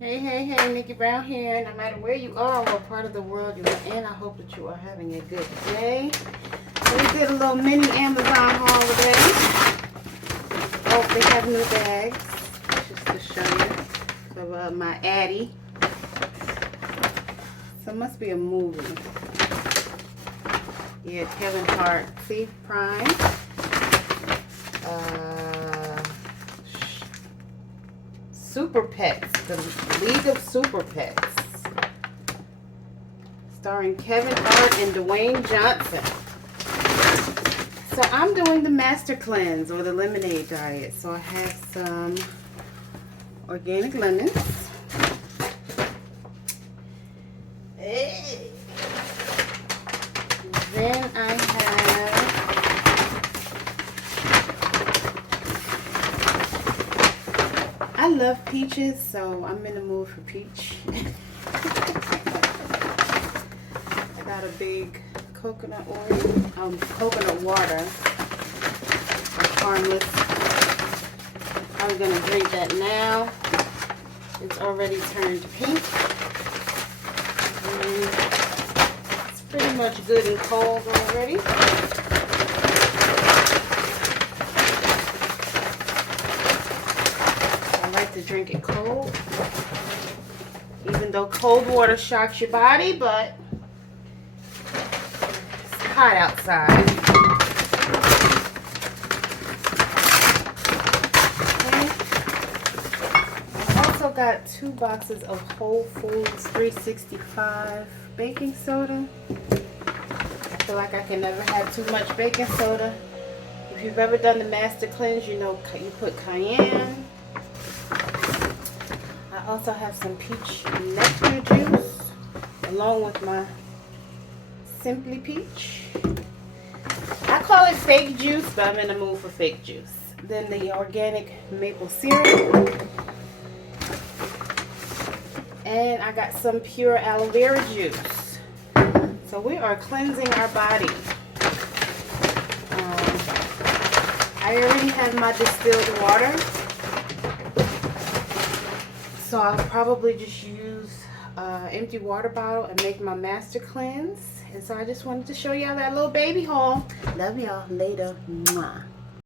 Hey, Nickie Brown here. No matter where you are, what part of the world you are in, I hope that you are having a good day. We did a little mini Amazon haul today. Oh, they have new bags, just to show you, of my Addy. So it must be a movie. Yeah, Kevin Hart. See, Prime. Super Pets, the League of Super Pets, starring Kevin Hart and Dwayne Johnson. So I'm doing the Master Cleanse or the Lemonade diet. So I have some organic lemons. Hey. Then I have I love peaches, so I'm in the mood for peach. I got a big coconut oil, coconut water. It's harmless. I'm gonna drink that now. It's already turned pink. And it's pretty much good and cold already. To drink it cold, even though cold water shocks your body, but it's hot outside. Okay. I also got 2 boxes of Whole Foods 365 baking soda. I feel like I can never have too much baking soda. If you've ever done the Master Cleanse, you know you put cayenne. I also have some peach nectar juice along with my Simply Peach. I call it fake juice, but I'm in the mood for fake juice. Then the organic maple syrup. And I got some pure aloe vera juice. So we are cleansing our body. I already have my distilled water. So I'll probably just use an empty water bottle and make my Master Cleanse. And so I just wanted to show y'all that little baby haul. Love y'all. Later. Mwah.